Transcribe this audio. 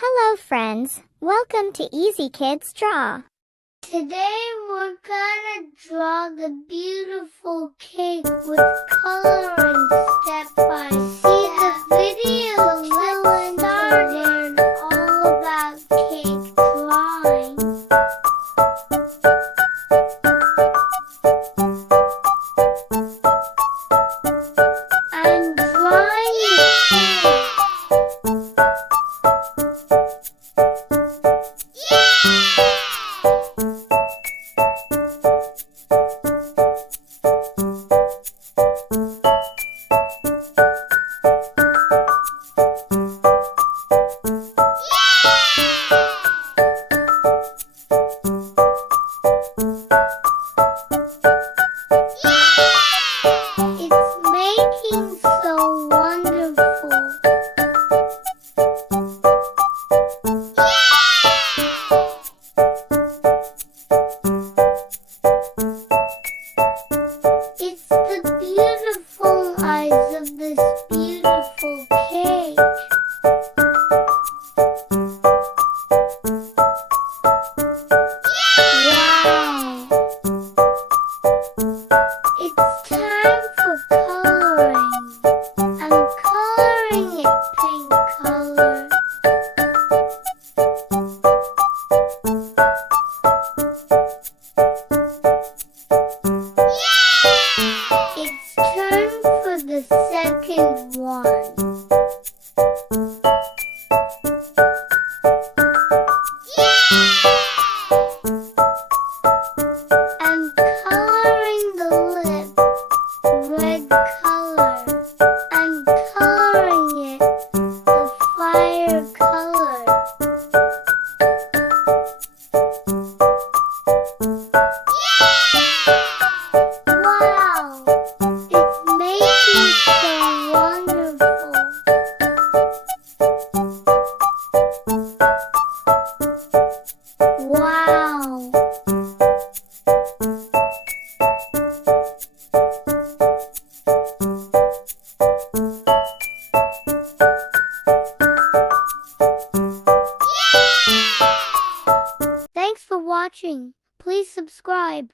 Hello friends, welcome to Easy Kids Draw. Today we're gonna draw the beautiful cake with coloring step by step. See the video till start to learn all about cake drawing. I'm drawing a cake. It's making so wonderful. It's the beautiful eyes of this beautiful cake. Wow! It's time for coloring. I'm coloring it pink color. It's turn for the second one. I'm coloring the lip red color. I'm coloring it the fire color. Wow! It's making so wonderful. Wow! Thanks for watching. Please subscribe.